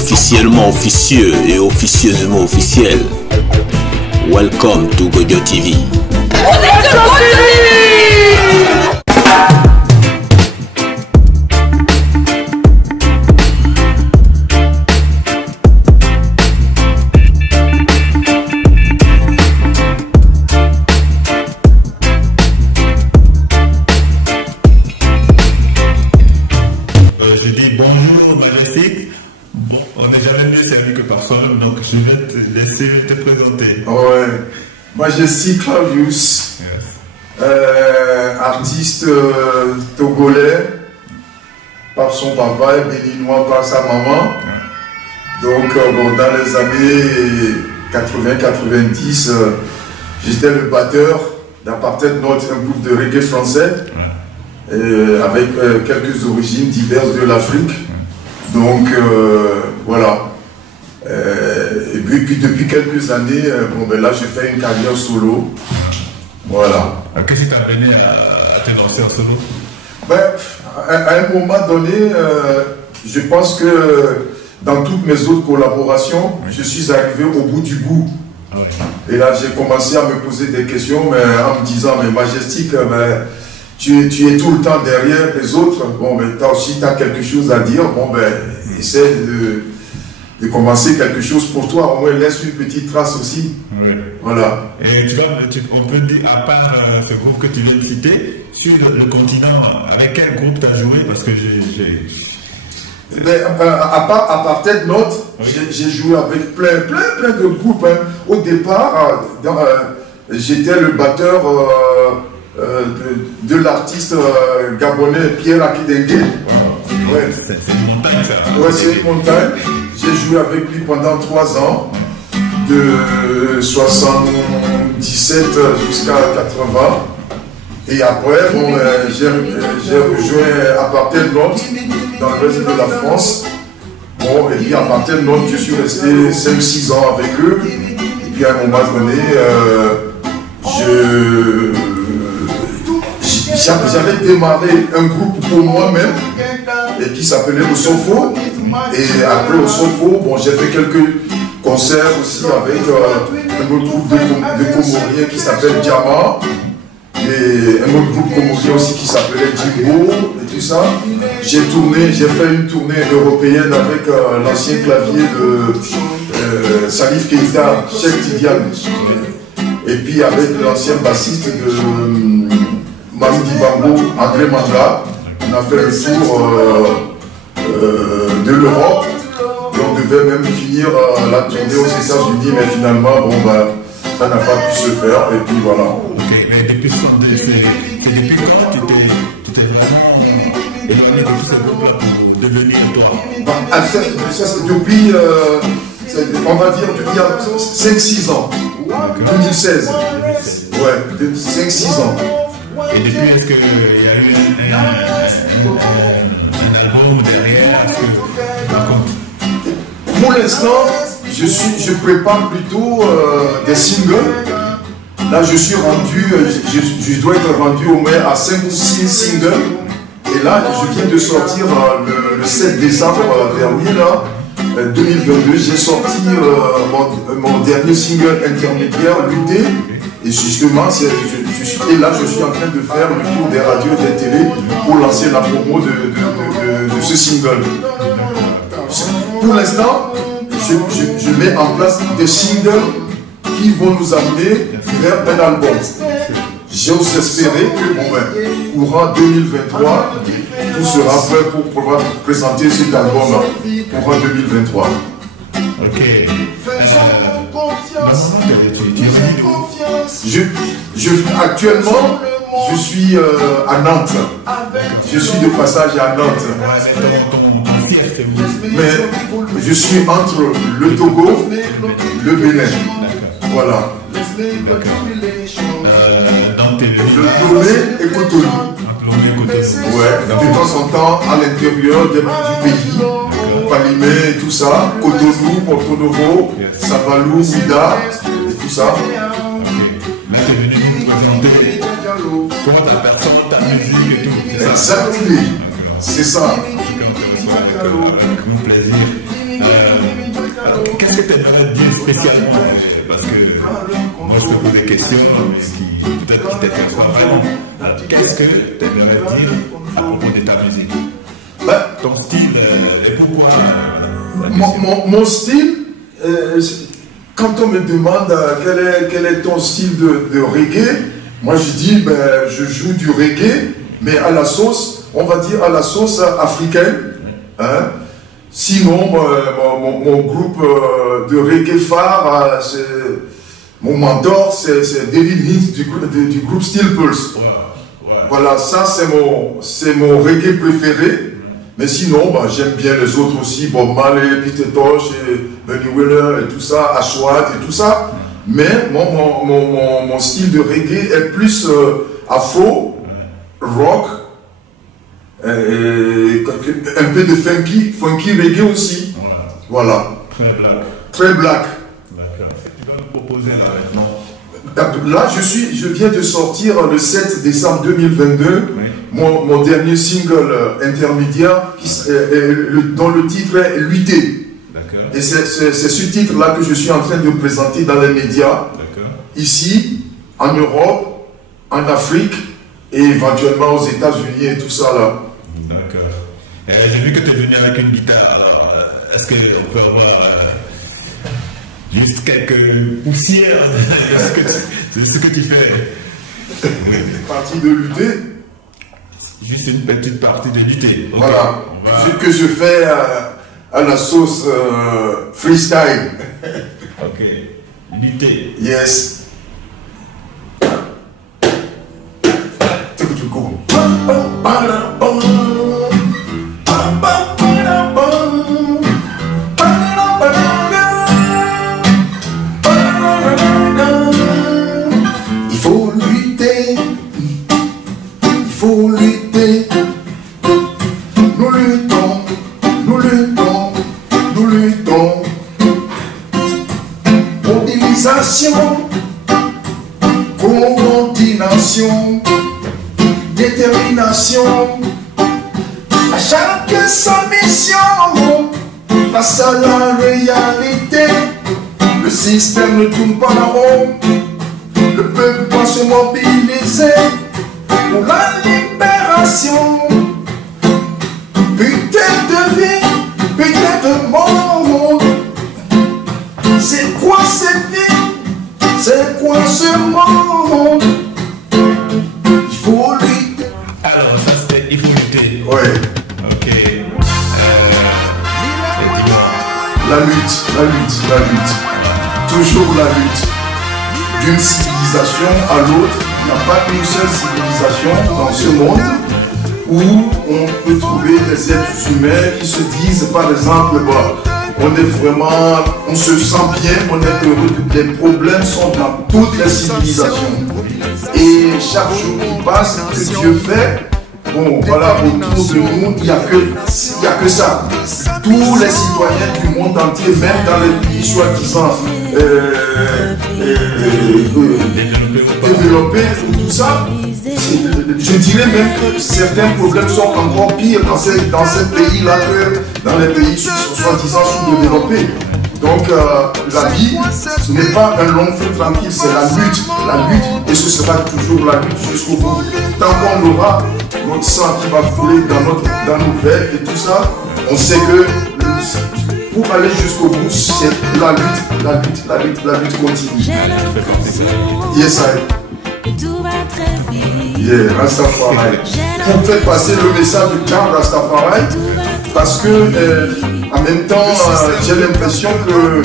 officiellement officieux et officieusement officiel. Welcome to Godio TV. Bonjour Majestic. Bon, on n'est jamais mieux servi que par soi-même, donc je vais te laisser te présenter. Ouais, Majestic Claudius, artiste togolais par son papa et béninois par sa maman. Donc bon, dans les années 80-90, j'étais le batteur d'Apartheid North, un groupe de reggae français. Avec quelques origines diverses de l'Afrique. Donc voilà. Et puis depuis quelques années, bon, ben là j'ai fait une carrière solo. Voilà. Qu'est-ce qui t'a amené à te lancer en solo? Ben, à un moment donné, je pense que dans toutes mes autres collaborations, je suis arrivé au bout du bout. Et là j'ai commencé à me poser des questions, mais en me disant, mais Majestic, tu es tout le temps derrière les autres. Bon, mais si tu as quelque chose à dire, bon, ben, essaie de commencer quelque chose pour toi. Au moins, laisse une petite trace aussi. Oui. Voilà. Et on peut dire, à part ce groupe que tu viens de citer, sur le continent, avec quel groupe tu as joué? Parce que Ben, à part Apartheid North, j'ai joué avec plein de groupes. Hein. Au départ, j'étais le batteur de l'artiste gabonais Pierre Akidengue. Ouais. C'est une montagne, ça. Ouais, c'est une montagne. J'ai joué avec lui pendant 3 ans, de 77 jusqu'à 80. Et après, bon, j'ai rejoint Apartheid North dans l'ouest de la France. Bon, et puis Apartheid North, je suis resté 5-6 ans avec eux. Et puis à un moment donné, j'avais démarré un groupe pour moi-même et qui s'appelait Osofo. Et après Osofo, bon, j'ai fait quelques concerts aussi avec un autre groupe de Comoriens qui s'appelle Diamant. Et un autre groupe comorien aussi qui s'appelait Djibo et tout ça. J'ai fait une tournée européenne avec l'ancien clavier de Salif Keita, Cheikh Tidiane. Et puis avec l'ancien bassiste de Manu Dibango, André Manga. On a fait le tour de l'Europe. Et on devait même finir la tournée aux États-Unis, mais finalement, bon, bah, ça n'a pas pu se faire. Et puis voilà. Ok, mais depuis quand tu t'es vraiment éloigné de tout ce groupe-là pour devenir toi? Depuis, on va dire, depuis 5-6 ans. 2016. Ouais, 5-6 ans. Et depuis, est-ce qu'il y a eu un album derrière? Pour l'instant, je prépare plutôt des singles. Là, je suis rendu, je dois être rendu au moins à 5 ou 6 singles. Et là, je viens de sortir le 7 décembre dernier, là, 2022, j'ai sorti mon dernier single intermédiaire, Lutter. Et justement, et là, je suis en train de faire le tour des radios et des télés pour lancer la promo de ce single. Pour l'instant, je mets en place des singles qui vont nous amener vers un album. J'ose espérer que courant 2023, tout sera prêt pour pouvoir présenter cet album courant 2023. Ok. Actuellement, je suis à Nantes. Je suis de passage à Nantes. Mais je suis entre le Togo, le Bénin. Voilà. Le Lomé et Cotonou. Ouais, de temps en temps à l'intérieur du pays. Palimé et tout ça. Cotonou, Porto Novo, Savalou, Ouida et tout ça. Là, tu es venu nous présenter comment ta personne, ta musique et tout. Exactement. C'est ça. Avec nous plaisir. qui t'influence vraiment. Qu'est-ce que tu aimerais dire à propos de ta musique? Ton style et pourquoi mon style, quand on me demande quel est ton style de reggae, moi je dis je joue du reggae, mais à la sauce, on va dire à la sauce africaine. Hein? Sinon, mon groupe de reggae phare, mon mentor, c'est David Hintz du groupe Steel Pulse. Voilà, ça c'est mon reggae préféré. Mais sinon, j'aime bien les autres aussi, Bob Marley, Peter Tosh, Benny Wheeler et tout ça, Ashwad et tout ça. Mais mon style de reggae est plus afro, rock, et un peu de funky reggae aussi. Voilà. Très black. Très black. D'accord. Tu vas me proposer là maintenant. Là, je viens de sortir le 7 décembre 2022. Oui. Mon dernier single intermédiaire dont le titre est Lutter. Et c'est ce titre-là que je suis en train de présenter dans les médias, ici, en Europe, en Afrique et éventuellement aux États-Unis et tout ça là. D'accord. J'ai vu que tu es venu avec une guitare. Alors, est-ce qu'on peut avoir juste quelques poussières de ce que tu fais? Partie de lutter. Juste une petite partie de lutter. Okay. Voilà. Que je fais à la sauce freestyle. Ok. Lutter. Yes. Il faut lutter. Il faut lutter. Nous luttons. Nous luttons. Nous luttons. Mobilisation. Coordination. Détermination. À chaque submission. Face à la réalité. Le système ne tourne pas en rond. Le peuple doit se mobiliser pour la libération. Putain de vie, putain de monde. C'est quoi cette vie? C'est quoi ce monde? Il faut lutter. Alors, ça c'était il faut lutter. Ouais. Ok. La lutte, la lutte, la lutte. Toujours la lutte. D'une civilisation à l'autre, il n'y a pas une seule civilisation dans ce monde où on peut trouver des êtres humains qui se disent par exemple on est vraiment, on se sent bien, on est heureux, les problèmes sont dans toutes les civilisations. Et chaque jour qui passe, que Dieu fait, bon voilà, autour de nous, il n'y a que ça. Tous les citoyens du monde entier, même dans les pays soi-disant développés, tout ça, je dirais même que certains problèmes sont encore pires dans ces pays-là que dans les pays soi-disant sous-développés. Donc la vie, ce n'est pas un long feu tranquille, c'est la lutte, et ce sera toujours la lutte jusqu'au bout. Tant qu'on aura notre sang qui va couler dans nos veines et tout ça, on sait que pour aller jusqu'au bout, c'est la lutte continue. Yes, yeah, Rastafari. Pour faire passer le message de Jah Rastafari, parce que en même temps, j'ai l'impression que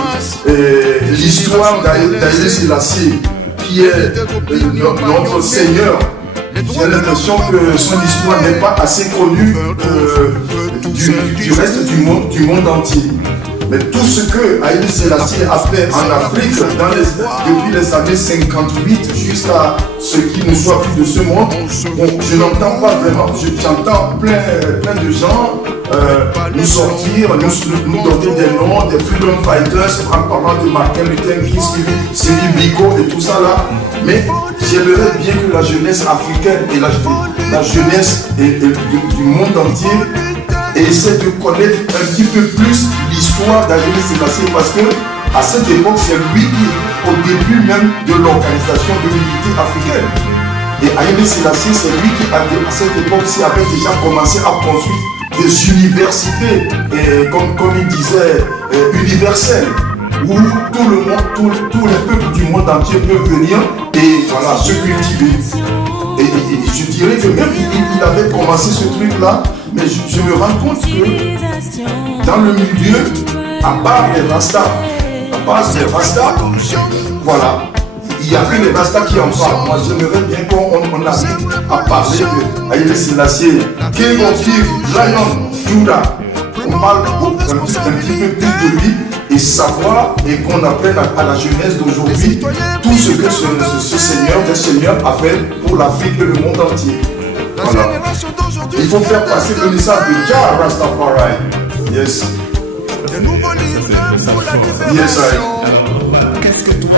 l'histoire d'Haïlé Sélassié, qui est notre Seigneur, j'ai l'impression que son histoire n'est pas assez connue du reste du monde entier. Mais tout ce que Haïlé Sélassié a fait en Afrique depuis les années 58 jusqu'à ce qu'il ne soit plus de ce monde, bon, je n'entends pas vraiment. J'entends plein de gens nous sortir, nous donner des noms, des freedom fighters, en parlant de Martin Luther King, Cyril Biko et tout ça là. Mais j'aimerais bien que la jeunesse africaine et la jeunesse du monde entier essaie de connaître un petit peu plus l'histoire d'Haïlé Sélassié, parce que à cette époque, c'est lui qui, au début même de l'organisation de l'unité africaine. Et Haïlé Sélassié, c'est lui qui, à cette époque-ci, avait déjà commencé à construire des universités, et comme il disait, universelles, où tout le monde, tous les peuples du monde entier peuvent venir et voilà, se cultiver. Et je dirais que même il avait commencé ce truc-là, mais je me rends compte que dans le milieu, à part les Rastas, voilà, il y a que les Rastas qui en parlent. Moi, j'aimerais bien qu'on arrive à parler de Haïlé Sélassié, King of Kings, Lion, Judah. On parle un petit peu plus de lui et savoir et qu'on apprenne à la jeunesse d'aujourd'hui tout ce que ce Seigneur a fait pour l'Afrique et le monde entier. Voilà. Il faut faire passer le message de Jah Rastafari. Yes. Yes, I. Qu'est-ce que toi,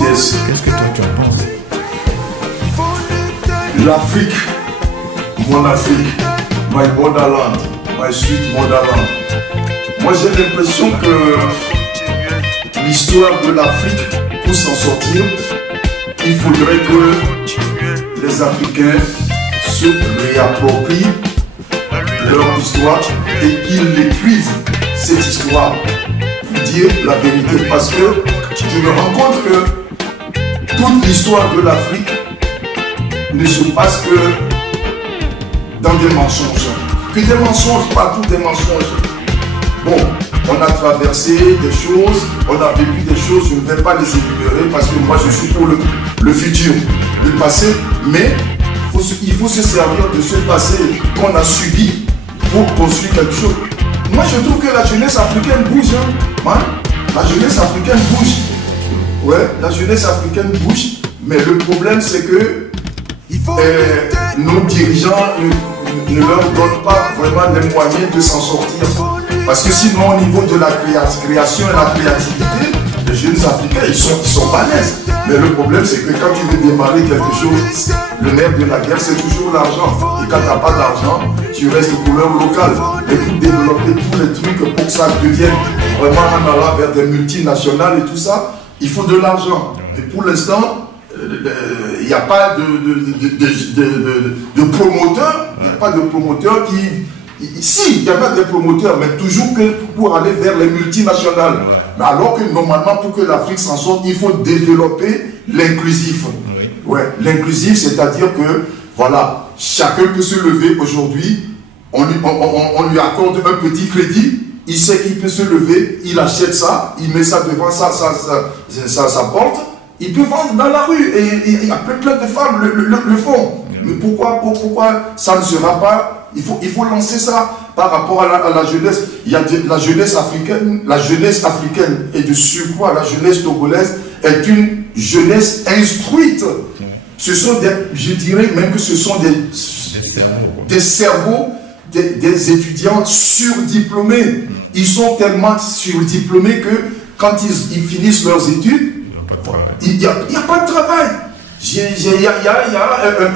yes. Qu'est-ce que toi tu en penses? L'Afrique, mon Afrique, my motherland, my sweet motherland. Moi j'ai l'impression que l'histoire de l'Afrique, pour s'en sortir, il faudrait que les Africains se réapproprient leur histoire et qu'ils écrivent cette histoire pour dire la vérité. Parce que je me rends compte que toute l'histoire de l'Afrique ne se passe que dans des mensonges. Que des mensonges, pas tous des mensonges. Bon, on a traversé des choses, on a vécu des choses, je ne vais pas les énumérer parce que moi je suis pour le futur, le passé, mais il faut se servir de ce passé qu'on a subi pour construire quelque chose. Moi je trouve que la jeunesse africaine bouge, hein? La jeunesse africaine bouge. Ouais, la jeunesse africaine bouge, mais le problème c'est que nos dirigeants ne leur donnent pas vraiment les moyens de s'en sortir. Parce que sinon, au niveau de la création et la créativité, les jeunes Africains, ils sont balèzes. Mais le problème, c'est que quand tu veux démarrer quelque chose, le nerf de la guerre, c'est toujours l'argent. Et quand tu n'as pas d'argent, tu restes couleur locale. Et pour développer tous les trucs pour que ça devienne vraiment en allant vers des multinationales et tout ça, il faut de l'argent. Et pour l'instant, il n'y a pas de promoteurs. Il n'y a pas de promoteurs qui... Si, il y en a des promoteurs, mais toujours que pour aller vers les multinationales. Ouais. Alors que normalement, pour que l'Afrique s'en sorte, il faut développer l'inclusif. Oui. Ouais, l'inclusif, c'est-à-dire que, voilà, chacun peut se lever aujourd'hui, on lui accorde un petit crédit, il sait qu'il peut se lever, il achète ça, il met ça devant sa porte, il peut vendre dans la rue, et il y a plein de femmes le font. Mais pourquoi ça ne sera pas... Il faut lancer ça par rapport à la jeunesse. Il y a la jeunesse africaine et de surcroît la jeunesse togolaise est une jeunesse instruite. Ce sont je dirais même que ce sont des cerveaux, des étudiants surdiplômés. Ils sont tellement surdiplômés que quand ils finissent leurs études, il n'y a pas de travail. Il y a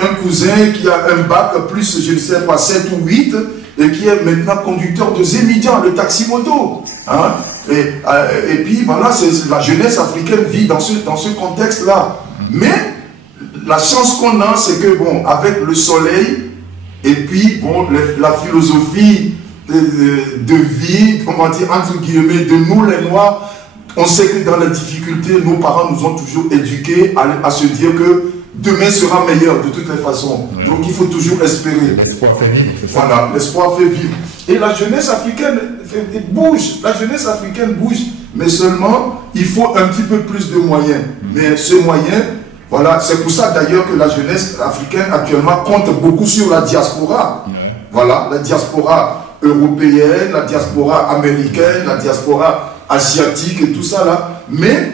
un cousin qui a un bac plus, je ne sais pas, 7 ou 8, et qui est maintenant conducteur de Zémidian, le taxi-moto. Hein? Et puis voilà, la jeunesse africaine vit dans ce contexte-là. Mais la chance qu'on a, c'est que, bon, avec le soleil, et puis, bon, la philosophie de vie, on va dire, entre guillemets, de nous les Noirs, on sait que dans la difficulté, nos parents nous ont toujours éduqués à se dire que demain sera meilleur de toutes les façons. Oui. Donc il faut toujours espérer. L'espoir fait vivre, c'est ça. Voilà, l'espoir fait vivre. Et la jeunesse africaine bouge. La jeunesse africaine bouge. Mais seulement, il faut un petit peu plus de moyens. Mais ce moyen, voilà, c'est pour ça d'ailleurs que la jeunesse africaine actuellement compte beaucoup sur la diaspora. Voilà, la diaspora européenne, la diaspora américaine, la diaspora asiatique et tout ça là, mais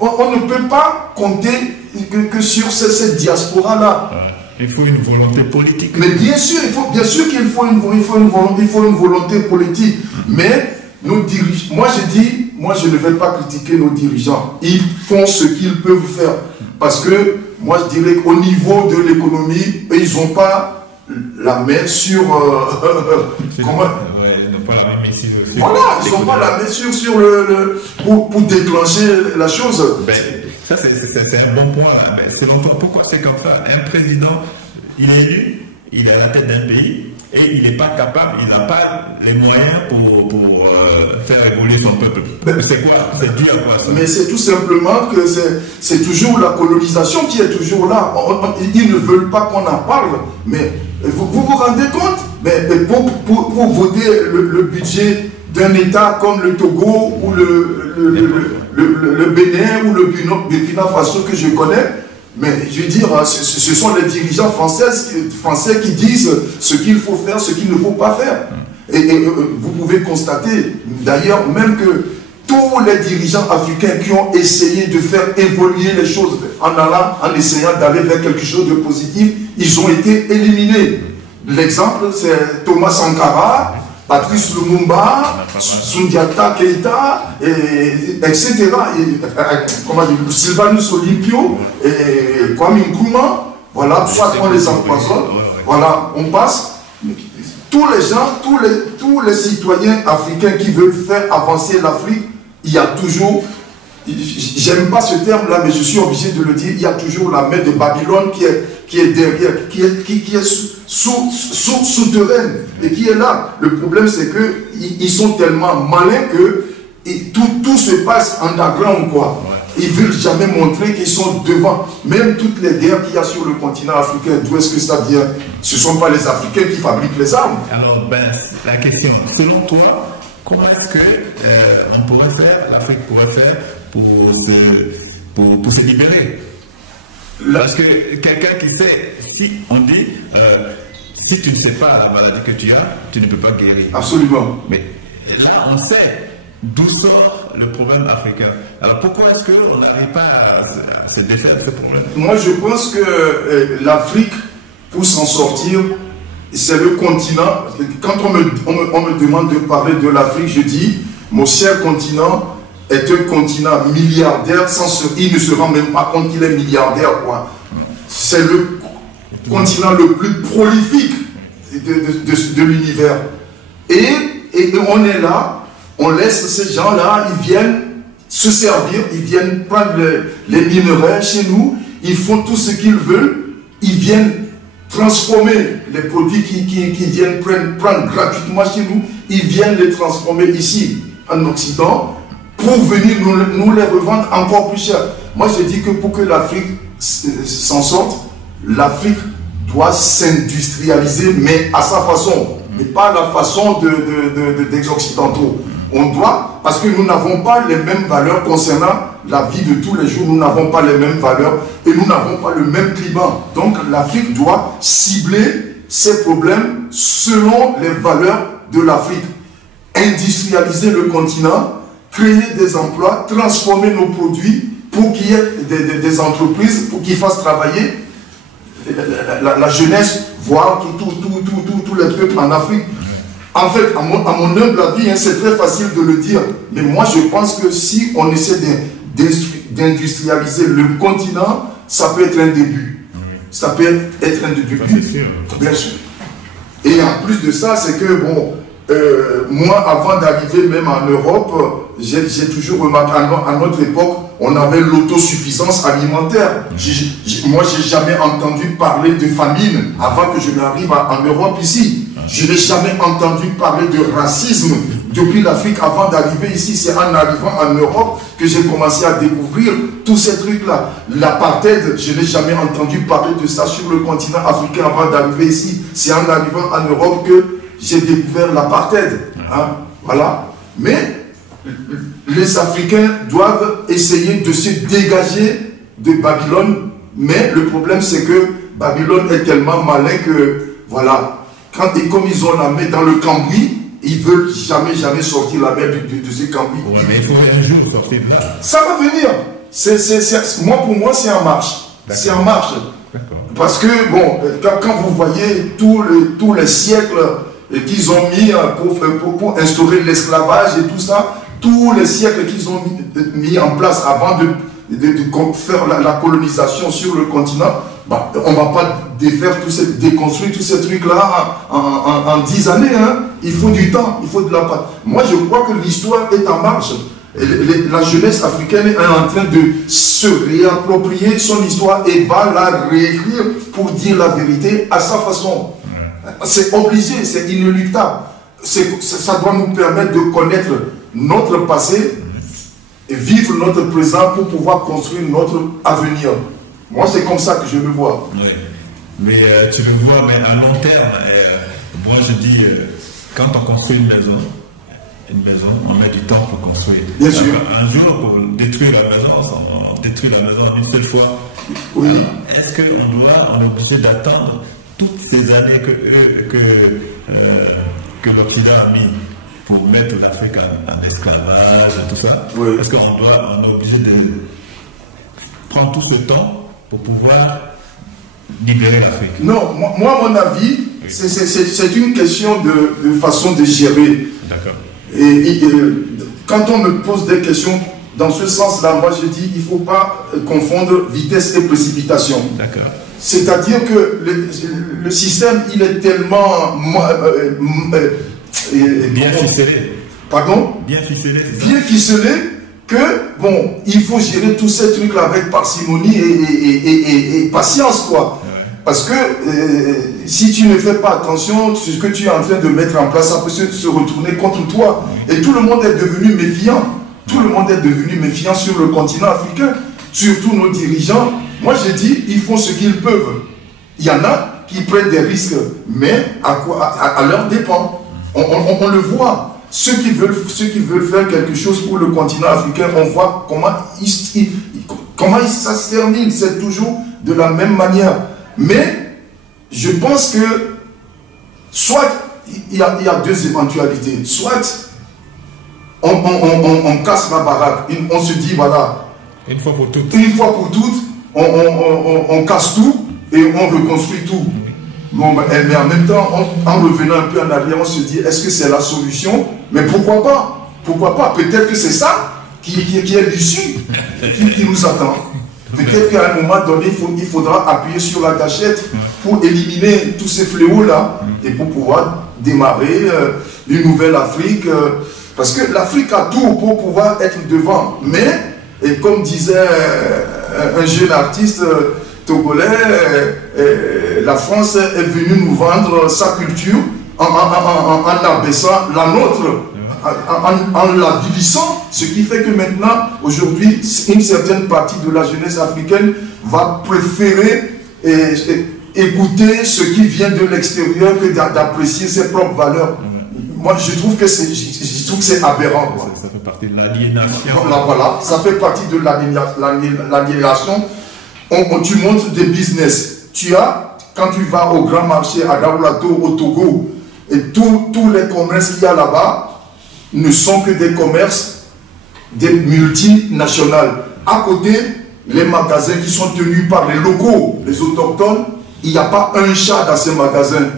on ne peut pas compter que sur cette diaspora là. Il faut une volonté politique. Mais bien sûr, qu'il faut une volonté politique. Mais nos dirigeants, moi je ne vais pas critiquer nos dirigeants. Ils font ce qu'ils peuvent faire. Parce que moi je dirais qu'au niveau de l'économie, ils n'ont pas la main sur... comment... Ouais, ils n'ont pas la main ici. Voilà, ils n'ont pas la mesure sur pour déclencher la chose. Ben, ça, c'est un bon point. Mais selon toi, pourquoi c'est comme ça? Un président, il est élu, il est à la tête d'un pays, et il n'est pas capable, il n'a pas les moyens pour faire évoluer son peuple. C'est quoi? C'est dû à quoi ça? Mais c'est tout simplement que c'est toujours la colonisation qui est toujours là. Ils ne veulent pas qu'on en parle, mais vous vous rendez compte? Mais pour voter le budget d'un État comme le Togo ou le Bénin ou le Burkina Faso que je connais, mais je veux dire, ce sont les dirigeants français qui disent ce qu'il faut faire, ce qu'il ne faut pas faire. Et vous pouvez constater, d'ailleurs, même que tous les dirigeants africains qui ont essayé de faire évoluer les choses en essayant d'aller vers quelque chose de positif, ils ont été éliminés. L'exemple, c'est Thomas Sankara, Patrice Lumumba, Sundiata Keita, etc. Comment dire, Sylvanus Olympio, et Kwame Nkrumah. Voilà, soit on les empoisonne. Voilà, on passe. Tous les gens, tous les citoyens africains qui veulent faire avancer l'Afrique, il y a toujours, j'aime pas ce terme-là, mais je suis obligé de le dire, il y a toujours la main de Babylone qui est derrière, qui est souterraine et qui est là. Le problème, c'est qu'ils sont tellement malins que tout se passe underground, quoi. Ils ne veulent jamais montrer qu'ils sont devant. Même toutes les guerres qu'il y a sur le continent africain, d'où est-ce que ça vient? Ce ne sont pas les Africains qui fabriquent les armes. Alors, la question, selon toi, comment est-ce que on pourrait faire, l'Afrique pourrait faire pour se libérer? Parce que quelqu'un qui sait, si on dit, si tu ne sais pas la maladie que tu as, tu ne peux pas guérir. Absolument. Mais là, on sait d'où sort le problème africain. Alors pourquoi est-ce qu'on n'arrive pas à se défaire de ce problème? Moi, je pense que l'Afrique, pour s'en sortir, c'est le continent. Quand on me demande de parler de l'Afrique, je dis, mon cher continent est un continent milliardaire, il ne se rend même pas compte qu'il est milliardaire. C'est le continent le plus prolifique de l'univers. Et on est là, on laisse ces gens-là, ils viennent se servir, ils viennent prendre les minerais chez nous, ils font tout ce qu'ils veulent, ils viennent transformer les produits qui viennent prendre gratuitement chez nous, ils viennent les transformer ici en Occident pour venir nous les revendre encore plus cher. Moi je dis que pour que l'Afrique s'en sorte, l'Afrique doit s'industrialiser, mais à sa façon, mais pas la façon des Occidentaux. On doit, parce que nous n'avons pas les mêmes valeurs concernant la vie de tous les jours, nous n'avons pas les mêmes valeurs et nous n'avons pas le même climat. Donc l'Afrique doit cibler ses problèmes selon les valeurs de l'Afrique. Industrialiser le continent, créer des emplois, transformer nos produits pour qu'il y ait des entreprises, pour qu'ils fassent travailler la jeunesse, voire tous les peuples en Afrique. En fait, à mon humble avis, c'est très facile de le dire, mais moi je pense que si on essaie d'industrialiser le continent, ça peut être un début. Ça peut être un début. Bien sûr. Et en plus de ça, c'est que, bon, moi, avant d'arriver même en Europe, j'ai toujours remarqué, à notre époque, on avait l'autosuffisance alimentaire. Moi, je n'ai jamais entendu parler de famine avant que je n'arrive en Europe ici. Je n'ai jamais entendu parler de racisme depuis l'Afrique avant d'arriver ici. C'est en arrivant en Europe que j'ai commencé à découvrir tous ces trucs-là. L'apartheid, je n'ai jamais entendu parler de ça sur le continent africain avant d'arriver ici. C'est en arrivant en Europe que j'ai découvert l'apartheid. Hein? Voilà. Mais les Africains doivent essayer de se dégager de Babylone. Mais le problème, c'est que Babylone est tellement malin que, voilà, comme ils ont la main dans le cambouis, ils ne veulent jamais sortir la main de ce cambouis. Ouais, mais il faut un jour sortir de là. Ça va venir. Pour moi, c'est en marche. C'est en marche. Parce que, bon, quand vous voyez tous les siècles qu'ils ont mis pour instaurer l'esclavage et tout ça, tous les siècles qu'ils ont mis en place avant de faire la colonisation sur le continent, bah, on ne va pas déconstruire tous ces trucs-là en 10 années. Hein. Il faut du temps, il faut de la patience. Moi, je crois que l'histoire est en marche. La jeunesse africaine est en train de se réapproprier son histoire et va la réécrire pour dire la vérité à sa façon. C'est obligé, c'est inéluctable. Ça doit nous permettre de connaître notre passé et vivre notre présent pour pouvoir construire notre avenir. Moi, c'est comme ça que je le vois. Oui. Mais tu le vois, mais à long terme, moi je dis, quand on construit une maison, on met du temps pour construire. Bien sûr. Un jour, pour détruire la maison, on détruit la maison une seule fois. Oui. Est-ce qu'on est obligé d'attendre toutes ces années que l'Occident a mis pour mettre l'Afrique en esclavage, tout ça? Oui. Est-ce qu'on est obligé de prendre tout ce temps pour pouvoir libérer l'Afrique? Non, moi, mon avis, oui, c'est une question de façon de gérer. D'accord. Et quand on me pose des questions dans ce sens-là, moi je dis il ne faut pas confondre vitesse et précipitation. D'accord. C'est-à-dire que le système, il est tellement bien ficelé. Pardon? Bien ficelé, c'est ça? Bien ficelé que, bon, il faut gérer tous ces trucs-là avec parcimonie et patience, quoi. Parce que si tu ne fais pas attention, ce que tu es en train de mettre en place, ça peut se retourner contre toi. Et tout le monde est devenu méfiant. Tout le monde est devenu méfiant sur le continent africain. Surtout nos dirigeants. Moi, je dis, ils font ce qu'ils peuvent. Il y en a qui prennent des risques, mais à leur dépens. On le voit. Ceux qui veulent faire quelque chose pour le continent africain, on voit comment ça se termine. C'est toujours de la même manière. Mais je pense que soit il y a deux éventualités. Soit on casse la baraque, on se dit voilà, une fois pour toutes, on casse tout et on reconstruit tout. Bon, mais en même temps, en revenant un peu en arrière, on se dit est-ce que c'est la solution? Mais pourquoi pas? Pourquoi pas? Peut-être que c'est ça qui est l'issue qui nous attend. Peut-être qu'à un moment donné, il faudra appuyer sur la gâchette pour éliminer tous ces fléaux-là et pour pouvoir démarrer une nouvelle Afrique. Parce que l'Afrique a tout pour pouvoir être devant. Mais, et comme disait un jeune artiste togolais, la France est venue nous vendre sa culture en abaissant la nôtre. En la divisant, ce qui fait que maintenant, aujourd'hui, une certaine partie de la jeunesse africaine va préférer écouter ce qui vient de l'extérieur que d'apprécier ses propres valeurs. Moi, je trouve que c'est aberrant. Quoi. Ça fait partie de l'aliénation. Voilà, ça fait partie de l'aliénation. Tu montres des business. Quand tu vas au grand marché à Daoulato, au Togo, et tous les commerces qu'il y a là-bas, ne sont que des commerces des multinationales. À côté, les magasins qui sont tenus par les locaux, les autochtones, il n'y a pas un chat dans ces magasins.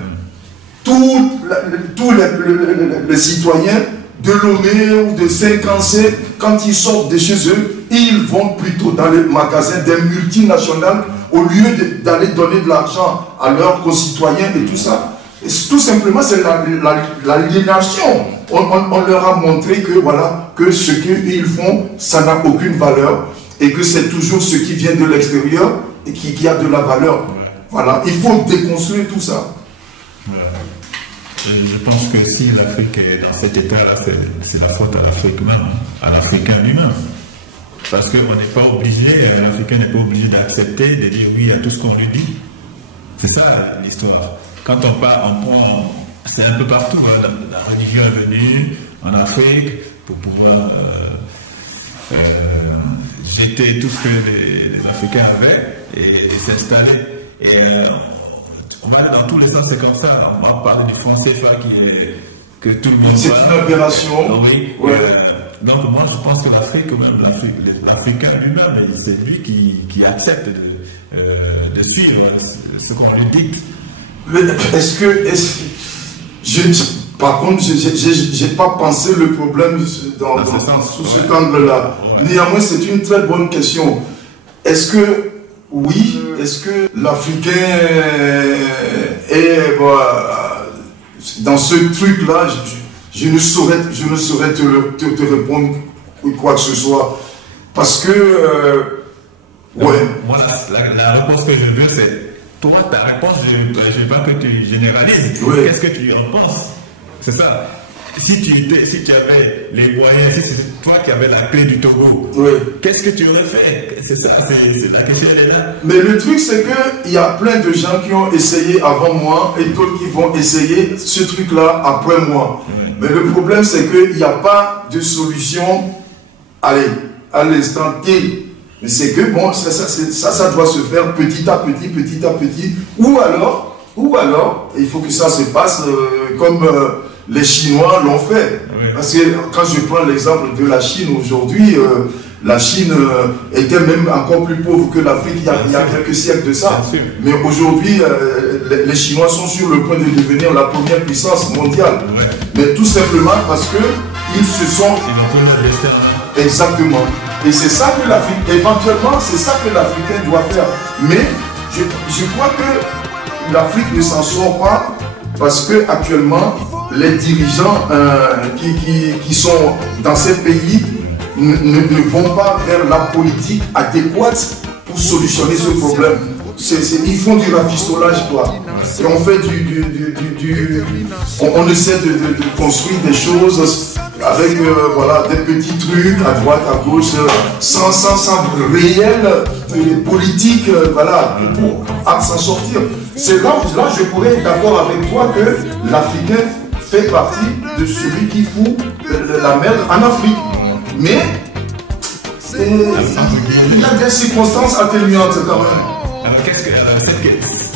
Tous les citoyens de Lomé ou de Saint-Cancé, quand ils sortent de chez eux, ils vont plutôt dans les magasins des multinationales au lieu d'aller donner de l'argent à leurs concitoyens et tout ça. Tout simplement, c'est l'aliénation. On leur a montré que, voilà, que ce qu'ils font, ça n'a aucune valeur et que c'est toujours ce qui vient de l'extérieur et qui a de la valeur. Ouais. Voilà, il faut déconstruire tout ça. Ouais. Je pense que si l'Afrique est dans cet état-là, c'est la faute à l'Afrique même, à l'Africain lui-même. Parce qu'on n'est pas obligé, l'Africain n'est pas obligé d'accepter, de dire oui à tout ce qu'on lui dit. C'est ça l'histoire. Quand on part, c'est un peu partout, la religion est venue en Afrique pour pouvoir jeter tout ce que les Africains avaient et s'installer. Et on va aller dans tous les sens, c'est comme ça. On va parler du franc CFA que tout le monde c'est une aberration. Oui. Ouais. Donc moi je pense que l'Afrique, même l'Africain lui-même, c'est lui qui accepte de suivre ce qu'on lui dicte. Mais par contre, je n'ai pas pensé le problème sous cet angle-là. Ouais. Néanmoins, c'est une très bonne question. Est-ce que, oui, est-ce que l'Africain est dans ce truc-là, je ne saurais te répondre quoi que ce soit. Parce que, ouais. Moi, la réponse que je veux, c'est, toi, ta réponse, je ne veux pas que tu généralises. Ouais. Qu'est-ce que tu en penses? C'est ça. Si tu avais les moyens, si c'était toi qui avais la clé du Togo, Ouais. qu'est-ce que tu aurais fait? C'est ça, c'est la question, elle est là. Mais le truc, c'est qu'il y a plein de gens qui ont essayé avant moi et d'autres qui vont essayer ce truc-là après moi. Mais le problème, c'est qu'il n'y a pas de solution, allez, à l'instant T. Mais c'est que, bon, ça doit se faire petit à petit. Ou alors, il faut que ça se passe comme les Chinois l'ont fait. Oui. Parce que quand je prends l'exemple de la Chine aujourd'hui, la Chine était même encore plus pauvre que l'Afrique il y a quelques siècles de ça. Mais aujourd'hui, les Chinois sont sur le point de devenir la première puissance mondiale. Ouais. Mais tout simplement parce qu'ils se sont... Exactement. Et c'est ça que l'Afrique, éventuellement, c'est ça que l'Africain doit faire. Mais je crois que l'Afrique ne s'en sort pas parce que actuellement, les dirigeants qui sont dans ces pays ne vont pas vers la politique adéquate pour solutionner ce problème. Ils font du rafistolage, quoi. Et on fait on essaie de construire des choses avec voilà, des petits trucs à droite, à gauche, sans réelle politique, voilà, pour s'en sortir. C'est là je pourrais être d'accord avec toi que l'Africain fait partie de celui qui fout la merde en Afrique. Mais il y a des circonstances atténuantes quand même. Alors, ça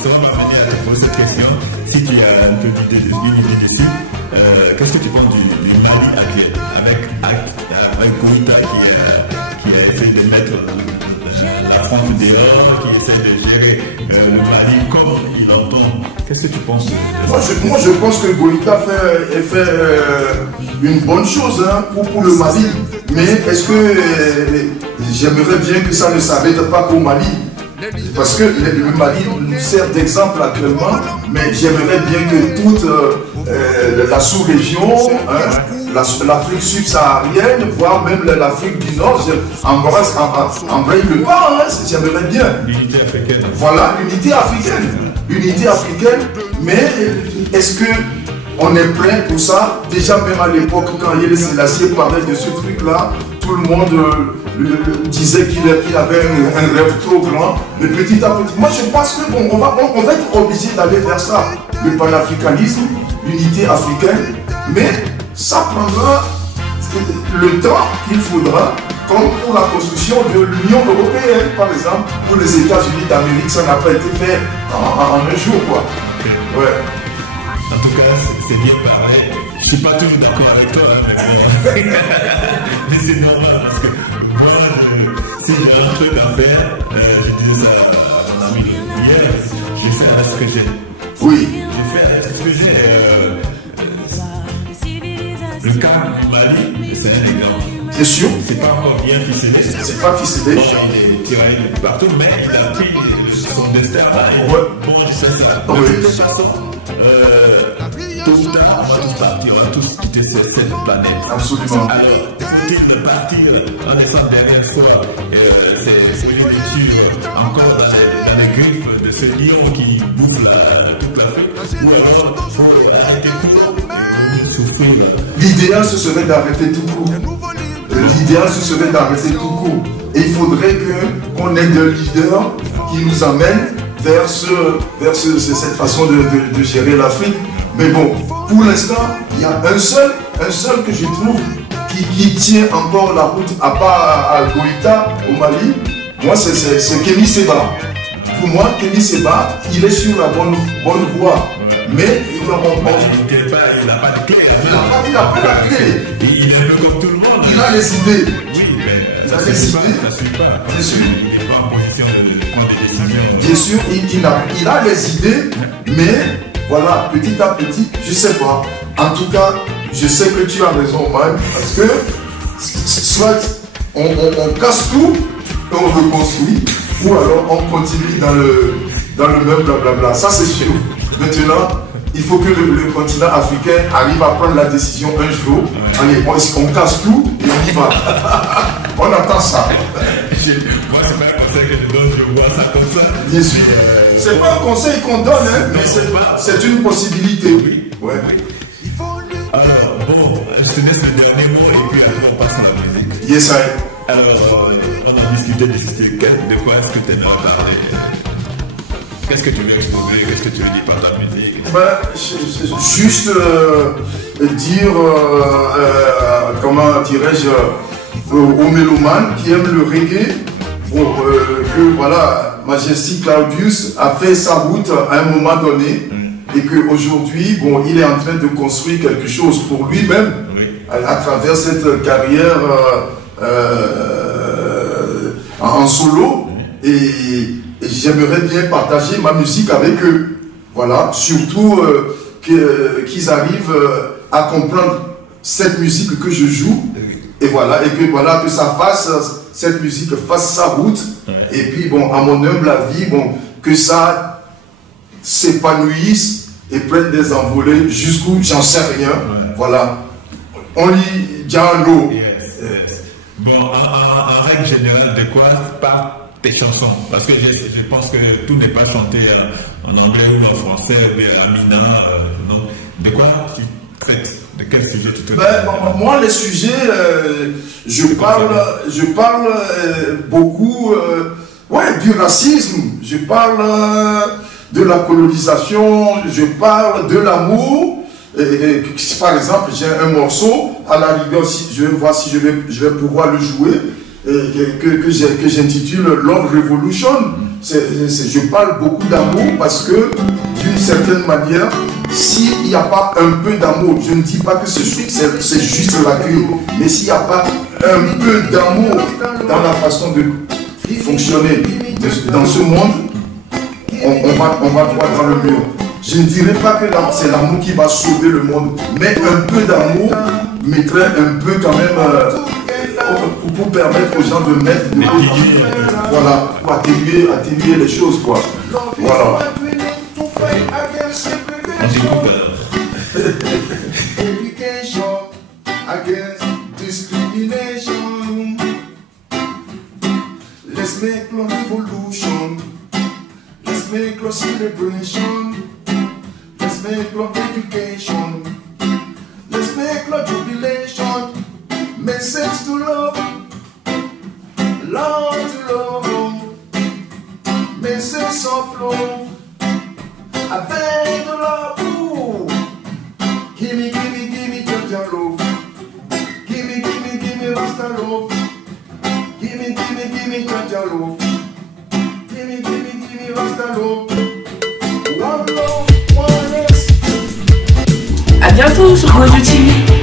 va m'amener à poser cette question. Si tu as un peu d'idée dessus, qu'est-ce que tu penses du Mali actuel avec Goïta qui a essayé de mettre la France dehors, qui essaie de gérer le Mali comme il entend? Qu'est-ce que tu penses? Moi, je pense que Goïta fait une bonne chose hein, pour le Mali. Mais est-ce que j'aimerais bien que ça ne s'arrête pas qu'au Mali? Parce que le Mali nous sert d'exemple actuellement, mais j'aimerais bien que toute la sous-région, hein, l'Afrique subsaharienne, voire même l'Afrique du Nord, embraye le pas, hein, j'aimerais bien. L'unité africaine. Voilà, l'unité africaine. L'unité africaine, mais est-ce qu'on est prêt pour ça? Déjà même à l'époque, quand Haïlé Sélassié parlait de ce truc-là, tout le monde disait qu'il avait un rêve trop grand, mais petit à petit. Moi, je pense que bon, on va être obligé d'aller vers ça. Le panafricanisme, l'unité africaine, mais ça prendra le temps qu'il faudra, comme pour la construction de l'Union européenne, par exemple, pour les États-Unis d'Amérique, ça n'a pas été fait en un jour, quoi. Ouais. En tout cas, c'est bien parlé. Je ne suis pas toujours d'accord avec toi, mais c'est normal parce que moi, si j'ai un truc à faire, je disais ça à un ami hier, je fais ce que j'ai. Oui. Je fais ce que j'ai. Le cas du Mali, c'est un exemple. C'est sûr. C'est pas encore bien ficelé. C'est pas ficelé. Bon, il est tiraillé de partout, mais il a pris son destin. Ouais. Bon, c'est ça. Oui. De toute façon, tôt ou tard, on va tous partir, on va tous quitter cette planète. Absolument. Alors, faut-il partir en laissant derrière soi ces nourritures encore dans les griffes de ce lion qui bouffe toute l'Afrique? Ou alors, faut arrêter tout et souffrir? L'idéal, ce serait d'arrêter tout court. L'idéal, ce serait d'arrêter tout court. Et il faudrait qu'on ait des leaders qui nous amènent vers cette façon de gérer l'Afrique. Mais bon, pour l'instant, il y a un seul que je trouve qui tient encore la route, à part à Goïta, au Mali. Moi, c'est Kémy Séba. Pour moi, Kémy Séba, il est sur la bonne voie. Mais il n'a pas de clé. Il n'a pas la clé. Il est un peu comme tout le monde. Il a les idées. Oui, mais il a les idées. Ça ne suit pas. Bien sûr. Il n'est pas en position de prendre des décisions. Bien sûr, il a les idées, mais voilà, petit à petit, je ne sais pas. En tout cas, je sais que tu as raison, man, parce que soit on casse tout et on reconstruit, ou alors on continue dans le même blablabla. Ça, c'est sûr. Maintenant, il faut que le continent africain arrive à prendre la décision un jour. Allez, on casse tout et on y va. On attend ça. Moi, c'est pas un conseil que je donne, je vois ça comme ça. Bien sûr. C'est pas un conseil qu'on donne, hein, mais c'est une possibilité. Oui. Ouais. Oui. Alors, bon, je te laisse le dernier mot et puis après on passe à la musique. Yes, I. Alors, on a discuté de quoi est-ce que tu aimerais parler? Qu'est-ce que tu veux exposer? Qu'est-ce que tu veux dire par ta musique? Juste dire, comment dirais-je, aux mélomanes qui aiment le reggae, que voilà, Majestic Claudius a fait sa route à un moment donné et qu'aujourd'hui, bon, il est en train de construire quelque chose pour lui-même à travers cette carrière en solo et j'aimerais bien partager ma musique avec eux. Voilà, surtout qu'ils arrivent à comprendre cette musique que je joue et voilà, que ça fasse, cette musique fasse sa route et puis bon, à mon humble avis, bon, que ça s'épanouisse et prenne des envolées jusqu'où j'en sais rien. Voilà, on lit Diallo. Bon, en règle générale, de quoi parlent tes chansons? Parce que je pense que tout n'est pas chanté en anglais ou en français ou bien à Mina. Non. De quoi tu traites? De quel sujet tu traites? Moi, les sujets, je parle beaucoup du racisme, je parle de la colonisation, je parle de l'amour. Par exemple, j'ai un morceau, à la rigueur, je vais voir si je vais pouvoir le jouer, que j'intitule Love Revolution. Je parle beaucoup d'amour parce que, d'une certaine manière, s'il n'y a pas un peu d'amour, je ne dis pas que c'est juste la clé, mais s'il n'y a pas un peu d'amour dans la façon de fonctionner dans ce monde, on va droit dans le mur. Je ne dirais pas que c'est l'amour qui va sauver le monde, mais un peu d'amour mettrait un peu quand même pour permettre aux gens de mettre de l'eau, voilà, pour atténuer les choses, quoi. Voilà. On t'écoute. Education against discrimination. Let's make love revolution. Let's make love celebration. Let's make love education. Let's make love jubilation. Message to love. Love to love. Message of love. I beg the love. Ooh. Give me Jaja love. Give me Rasta love. Give me Jaja love. Give me Rasta love. One love, one race. À bientôt sur Mojo TV.